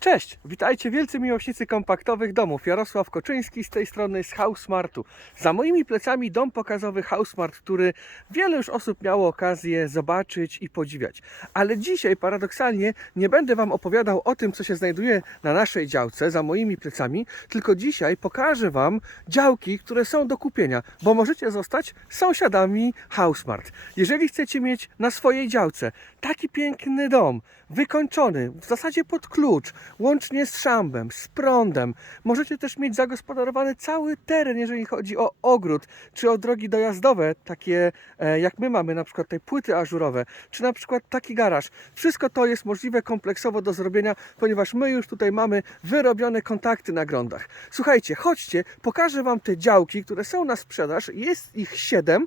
Cześć, witajcie wielcy miłośnicy kompaktowych domów. Jarosław Koczyński z tej strony z Housemartu. Za moimi plecami dom pokazowy Housemart, który wiele już osób miało okazję zobaczyć i podziwiać. Ale dzisiaj paradoksalnie nie będę Wam opowiadał o tym, co się znajduje na naszej działce za moimi plecami, tylko dzisiaj pokażę Wam działki, które są do kupienia, bo możecie zostać sąsiadami Housemart. Jeżeli chcecie mieć na swojej działce taki piękny dom, wykończony, w zasadzie pod klucz, łącznie z szambem, z prądem. Możecie też mieć zagospodarowany cały teren, jeżeli chodzi o ogród, czy o drogi dojazdowe, takie jak my mamy, na przykład te płyty ażurowe, czy na przykład taki garaż. Wszystko to jest możliwe kompleksowo do zrobienia, ponieważ my już tutaj mamy wyrobione kontakty na grondach. Słuchajcie, chodźcie, pokażę Wam te działki, które są na sprzedaż. Jest ich 7.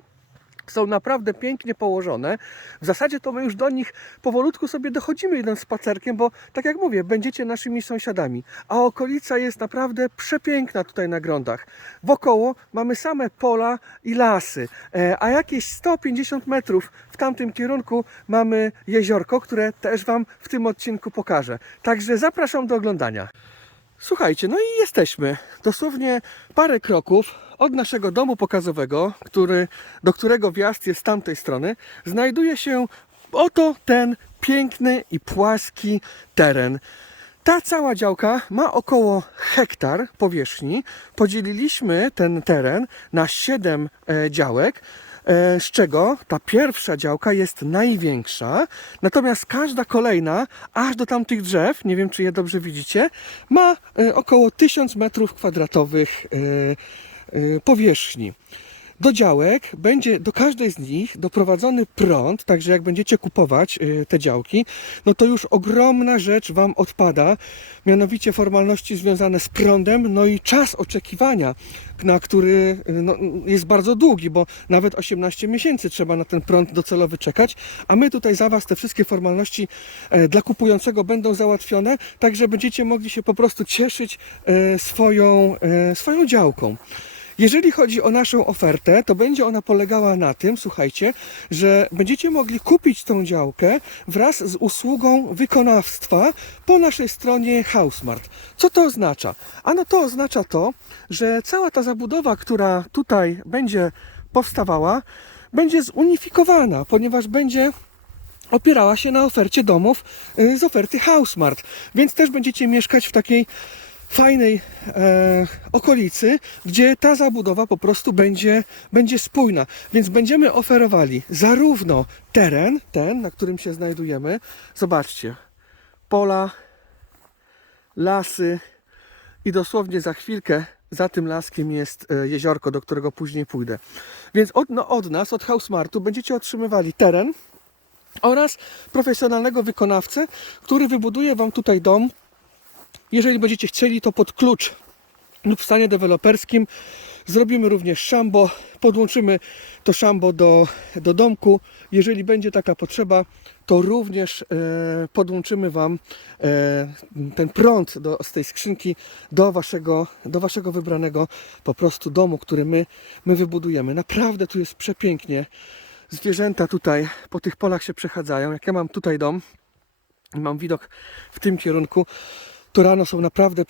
Są naprawdę pięknie położone. W zasadzie to my już do nich powolutku sobie dochodzimy idąc spacerkiem, bo tak jak mówię, będziecie naszymi sąsiadami. A okolica jest naprawdę przepiękna tutaj na grondach. Wokoło mamy same pola i lasy, a jakieś 150 metrów w tamtym kierunku mamy jeziorko, które też Wam w tym odcinku pokażę. Także zapraszam do oglądania. Słuchajcie, no i jesteśmy dosłownie parę kroków od naszego domu pokazowego, do którego wjazd jest z tamtej strony. Znajduje się oto ten piękny i płaski teren. Ta cała działka ma około hektar powierzchni. Podzieliliśmy ten teren na 7 działek, z czego ta pierwsza działka jest największa, natomiast każda kolejna, aż do tamtych drzew, nie wiem czy je dobrze widzicie, ma około 1000 metrów kwadratowych powierzchni. Do działek będzie, do każdej z nich doprowadzony prąd, także jak będziecie kupować te działki, no to już ogromna rzecz Wam odpada, mianowicie formalności związane z prądem, no i czas oczekiwania, na który jest bardzo długi, bo nawet 18 miesięcy trzeba na ten prąd docelowy czekać, a my tutaj za Was te wszystkie formalności dla kupującego będą załatwione, także będziecie mogli się po prostu cieszyć swoją działką. Jeżeli chodzi o naszą ofertę, to będzie ona polegała na tym, słuchajcie, że będziecie mogli kupić tą działkę wraz z usługą wykonawstwa po naszej stronie Housemart. Co to oznacza? Ano to oznacza to, że cała ta zabudowa, która tutaj będzie powstawała, będzie zunifikowana, ponieważ będzie opierała się na ofercie domów z oferty Housemart, więc też będziecie mieszkać w takiej fajnej okolicy, gdzie ta zabudowa po prostu będzie spójna. Więc będziemy oferowali zarówno teren, ten, na którym się znajdujemy. Zobaczcie, pola, lasy i dosłownie za chwilkę za tym laskiem jest jeziorko, do którego później pójdę. Więc od nas, od Housemartu będziecie otrzymywali teren oraz profesjonalnego wykonawcę, który wybuduje Wam tutaj dom. Jeżeli będziecie chcieli, to pod klucz lub w stanie deweloperskim. Zrobimy również szambo, podłączymy to szambo do domku. Jeżeli będzie taka potrzeba, to również podłączymy Wam ten prąd z tej skrzynki do waszego wybranego po prostu domu, który my wybudujemy. Naprawdę tu jest przepięknie. Zwierzęta tutaj po tych polach się przechadzają. Jak ja mam tutaj dom i mam widok w tym kierunku, to rano są naprawdę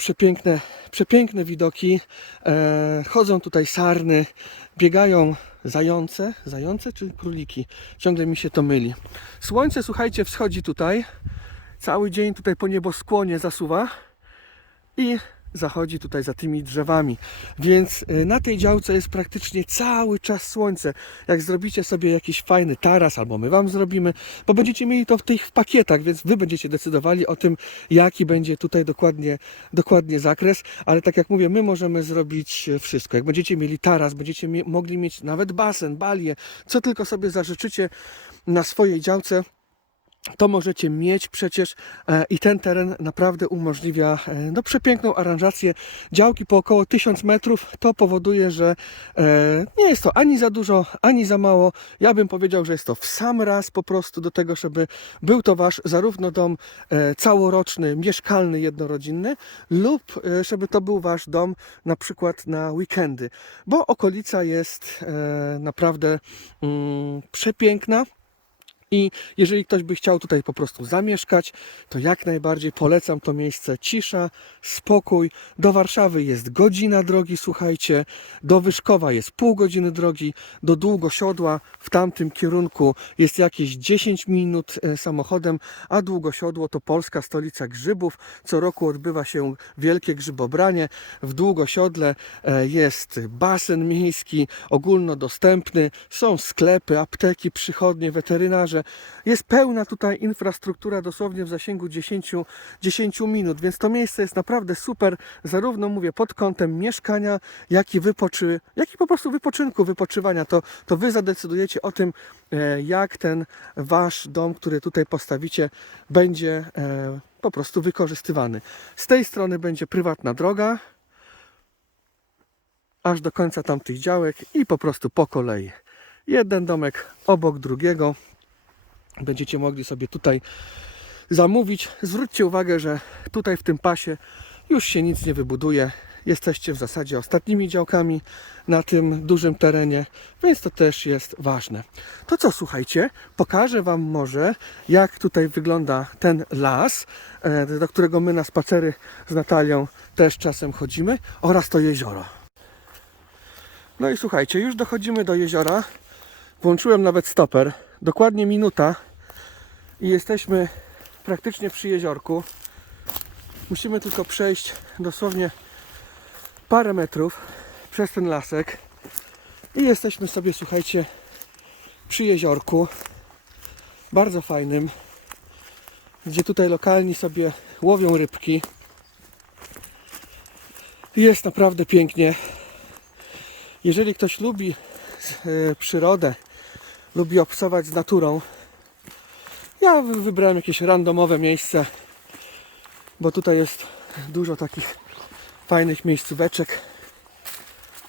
przepiękne widoki. Chodzą tutaj sarny, biegają zające czy króliki? Ciągle mi się to myli. Słońce, słuchajcie, wschodzi tutaj. Cały dzień tutaj po nieboskłonie zasuwa i zachodzi tutaj za tymi drzewami, więc na tej działce jest praktycznie cały czas słońce. Jak zrobicie sobie jakiś fajny taras, albo my Wam zrobimy, bo będziecie mieli to w pakietach, więc Wy będziecie decydowali o tym, jaki będzie tutaj dokładnie zakres, ale tak jak mówię, my możemy zrobić wszystko. Jak będziecie mieli taras, będziecie mogli mieć nawet basen, balię, co tylko sobie zażyczycie na swojej działce, to możecie mieć przecież i ten teren naprawdę umożliwia przepiękną aranżację. Działki po około 1000 metrów to powoduje, że nie jest to ani za dużo, ani za mało. Ja bym powiedział, że jest to w sam raz po prostu do tego, żeby był to Wasz zarówno dom całoroczny, mieszkalny, jednorodzinny, lub żeby to był Wasz dom na przykład na weekendy, bo okolica jest naprawdę przepiękna. I jeżeli ktoś by chciał tutaj po prostu zamieszkać, to jak najbardziej polecam to miejsce. Cisza, spokój. Do Warszawy jest godzina drogi, słuchajcie. Do Wyszkowa jest pół godziny drogi. Do Długosiodła w tamtym kierunku jest jakieś 10 minut samochodem, a Długosiodło to polska stolica grzybów. Co roku odbywa się wielkie grzybobranie. W Długosiodle jest basen miejski, ogólnodostępny. Są sklepy, apteki, przychodnie, weterynarze. Jest pełna tutaj infrastruktura dosłownie w zasięgu 10 minut, więc to miejsce jest naprawdę super, zarówno mówię pod kątem mieszkania, jak i po prostu wypoczywania. To wy zadecydujecie o tym, jak ten wasz dom, który tutaj postawicie, będzie po prostu wykorzystywany. Z tej strony będzie prywatna droga, aż do końca tamtych działek i po prostu po kolei. Jeden domek obok drugiego. Będziecie mogli sobie tutaj zamówić. Zwróćcie uwagę, że tutaj w tym pasie już się nic nie wybuduje. Jesteście w zasadzie ostatnimi działkami na tym dużym terenie, więc to też jest ważne. To co, słuchajcie, pokażę wam może, jak tutaj wygląda ten las, do którego my na spacery z Natalią też czasem chodzimy, oraz to jezioro. No i słuchajcie, już dochodzimy do jeziora. Włączyłem nawet stoper. Dokładnie minuta i jesteśmy praktycznie przy jeziorku. Musimy tylko przejść dosłownie parę metrów przez ten lasek i jesteśmy sobie, słuchajcie, przy jeziorku. Bardzo fajnym, gdzie tutaj lokalni sobie łowią rybki. Jest naprawdę pięknie. Jeżeli ktoś lubi przyrodę, lubi obcować z naturą, ja wybrałem jakieś randomowe miejsce, bo tutaj jest dużo takich fajnych miejscóweczek.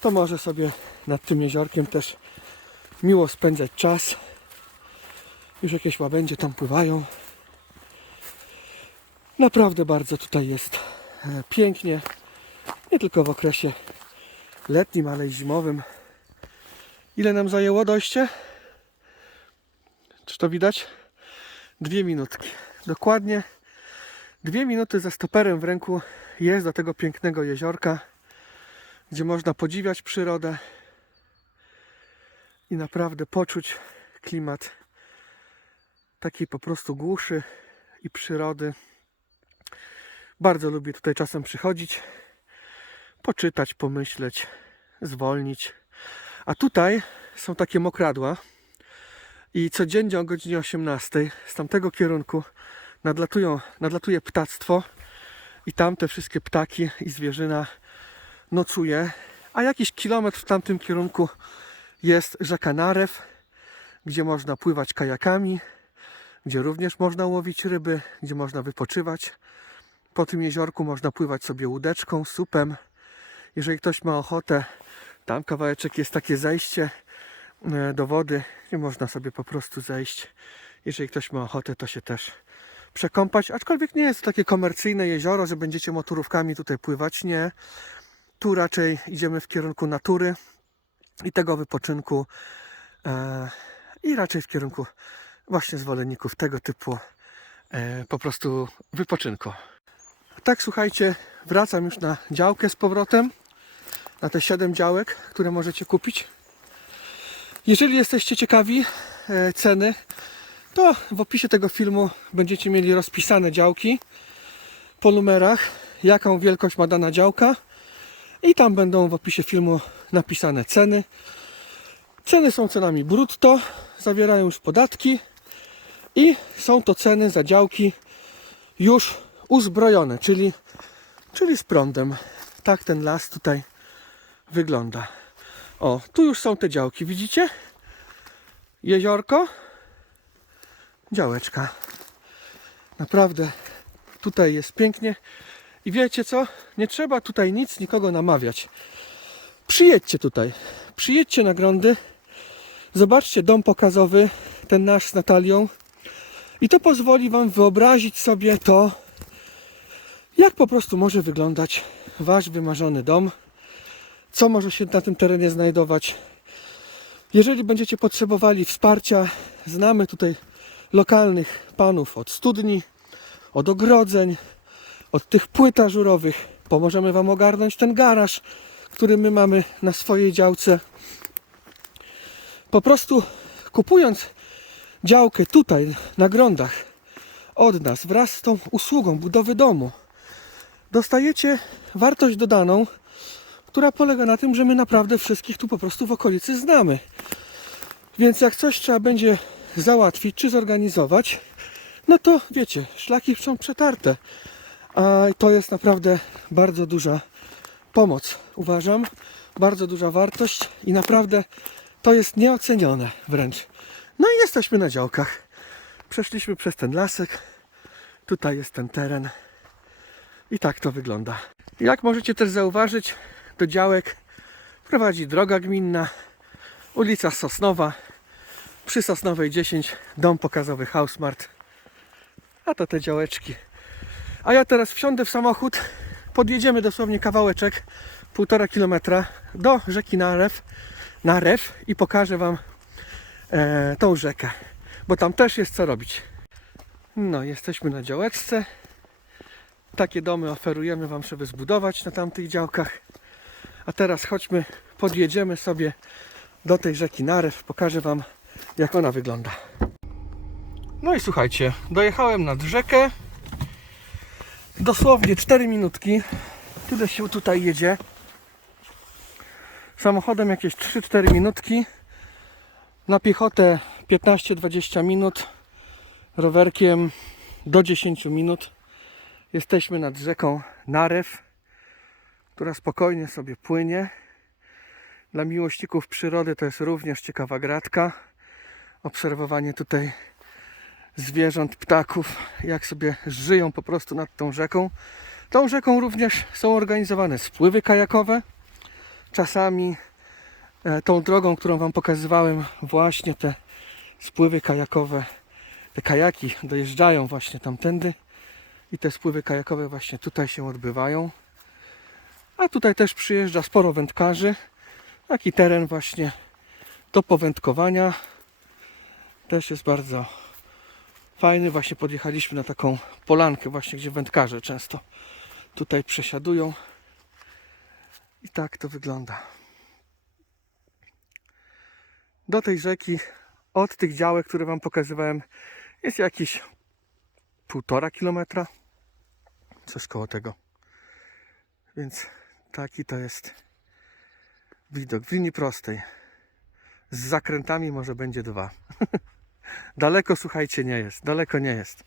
To może sobie nad tym jeziorkiem też miło spędzać czas. Już jakieś łabędzie tam pływają. Naprawdę bardzo tutaj jest pięknie. Nie tylko w okresie letnim, ale i zimowym. Ile nam zajęło dojście? Czy to widać? 2 minutki. Dokładnie 2 minuty ze stoperem w ręku jest do tego pięknego jeziorka, gdzie można podziwiać przyrodę i naprawdę poczuć klimat takiej po prostu głuszy i przyrody. Bardzo lubię tutaj czasem przychodzić, poczytać, pomyśleć, zwolnić. A tutaj są takie mokradła i codziennie o godzinie 18 z tamtego kierunku nadlatuje ptactwo i tam te wszystkie ptaki i zwierzyna nocuje. A jakiś kilometr w tamtym kierunku jest rzeka Narew, gdzie można pływać kajakami, gdzie również można łowić ryby, gdzie można wypoczywać. Po tym jeziorku można pływać sobie łódeczką, supem. Jeżeli ktoś ma ochotę, tam kawałeczek jest takie zejście do wody, gdzie można sobie po prostu zejść. Jeżeli ktoś ma ochotę, to się też przekąpać. Aczkolwiek nie jest to takie komercyjne jezioro, że będziecie motorówkami tutaj pływać. Nie. Tu raczej idziemy w kierunku natury i tego wypoczynku i raczej w kierunku właśnie zwolenników tego typu po prostu wypoczynku. Tak, słuchajcie, wracam już na działkę z powrotem, na te 7 działek, które możecie kupić. Jeżeli jesteście ciekawi ceny, to w opisie tego filmu będziecie mieli rozpisane działki po numerach, jaką wielkość ma dana działka, i tam będą w opisie filmu napisane ceny. Ceny są cenami brutto, zawierają już podatki i są to ceny za działki już uzbrojone, czyli z prądem. Tak ten las tutaj wygląda. O, tu już są te działki, widzicie? Jeziorko, działeczka. Naprawdę tutaj jest pięknie. I wiecie co? Nie trzeba tutaj nikogo namawiać. Przyjedźcie tutaj. Przyjedźcie na Grądy. Zobaczcie dom pokazowy, ten nasz z Natalią. I to pozwoli wam wyobrazić sobie to, jak po prostu może wyglądać wasz wymarzony dom. Co może się na tym terenie znajdować. Jeżeli będziecie potrzebowali wsparcia, znamy tutaj lokalnych panów od studni, od ogrodzeń, od tych płyt ażurowych. Pomożemy Wam ogarnąć ten garaż, który my mamy na swojej działce. Po prostu kupując działkę tutaj na Grądach od nas wraz z tą usługą budowy domu, dostajecie wartość dodaną, która polega na tym, że my naprawdę wszystkich tu po prostu w okolicy znamy. Więc jak coś trzeba będzie załatwić czy zorganizować, no to wiecie, szlaki są przetarte. A to jest naprawdę bardzo duża pomoc, uważam. Bardzo duża wartość i naprawdę to jest nieocenione wręcz. No i jesteśmy na działkach. Przeszliśmy przez ten lasek. Tutaj jest ten teren. I tak to wygląda. Jak możecie też zauważyć, do działek prowadzi droga gminna, ulica Sosnowa, przy Sosnowej 10, dom pokazowy Hausmart. A to te działeczki. A ja teraz wsiądę w samochód, podjedziemy dosłownie kawałeczek, 1,5 kilometra do rzeki Narew i pokażę Wam tą rzekę, bo tam też jest co robić. No, jesteśmy na działeczce. Takie domy oferujemy Wam, żeby zbudować na tamtych działkach. A teraz chodźmy, podjedziemy sobie do tej rzeki Narew. Pokażę Wam, jak ona wygląda. No i słuchajcie, dojechałem nad rzekę. Dosłownie 4 minutki. Tyle się tutaj jedzie. Samochodem jakieś 3-4 minutki. Na piechotę 15-20 minut. Rowerkiem do 10 minut. Jesteśmy nad rzeką Narew, która spokojnie sobie płynie. Dla miłośników przyrody to jest również ciekawa gratka. Obserwowanie tutaj zwierząt, ptaków, jak sobie żyją po prostu nad tą rzeką. Tą rzeką również są organizowane spływy kajakowe. Czasami tą drogą, którą Wam pokazywałem, właśnie te spływy kajakowe, te kajaki dojeżdżają właśnie tamtędy i te spływy kajakowe właśnie tutaj się odbywają. A tutaj też przyjeżdża sporo wędkarzy. Taki teren właśnie do powędkowania. Też jest bardzo fajny. Właśnie podjechaliśmy na taką polankę właśnie, gdzie wędkarze często tutaj przesiadują. I tak to wygląda. Do tej rzeki od tych działek, które Wam pokazywałem, jest jakieś 1,5 kilometra. Coś koło tego. Więc taki to jest widok w linii prostej. Z zakrętami może będzie 2. Daleko, słuchajcie, nie jest. Daleko nie jest.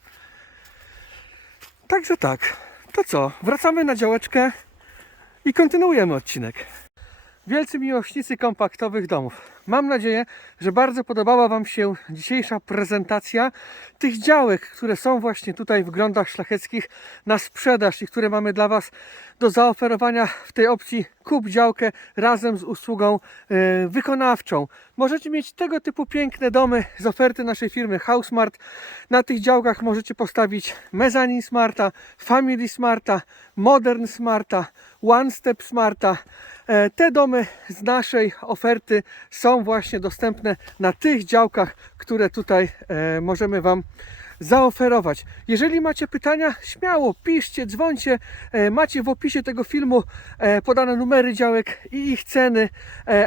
Także tak. To co? Wracamy na działeczkę i kontynuujemy odcinek. Wielcy miłośnicy kompaktowych domów. Mam nadzieję, że bardzo podobała Wam się dzisiejsza prezentacja tych działek, które są właśnie tutaj w Grądach Szlacheckich na sprzedaż i które mamy dla Was do zaoferowania w tej opcji kup działkę razem z usługą wykonawczą. Możecie mieć tego typu piękne domy z oferty naszej firmy Hausmart. Na tych działkach możecie postawić Mezzanine Smarta, Family Smarta, Modern Smarta, One Step Smarta. Te domy z naszej oferty są właśnie dostępne na tych działkach, które tutaj możemy Wam zaoferować. Jeżeli macie pytania, śmiało piszcie, dzwońcie. Macie w opisie tego filmu podane numery działek i ich ceny,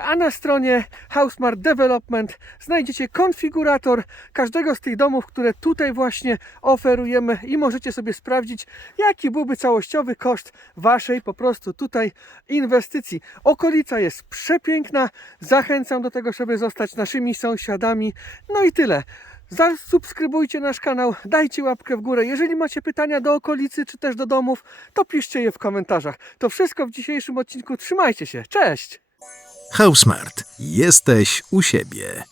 a na stronie Hausmart Development znajdziecie konfigurator każdego z tych domów, które tutaj właśnie oferujemy i możecie sobie sprawdzić, jaki byłby całościowy koszt Waszej po prostu tutaj inwestycji. Okolica jest przepiękna, zachęcam do tego, żeby zostać naszymi sąsiadami. No i tyle. Zasubskrybujcie nasz kanał, dajcie łapkę w górę. Jeżeli macie pytania do okolicy czy też do domów, to piszcie je w komentarzach. To wszystko w dzisiejszym odcinku. Trzymajcie się. Cześć! Hausmart. Jesteś u siebie.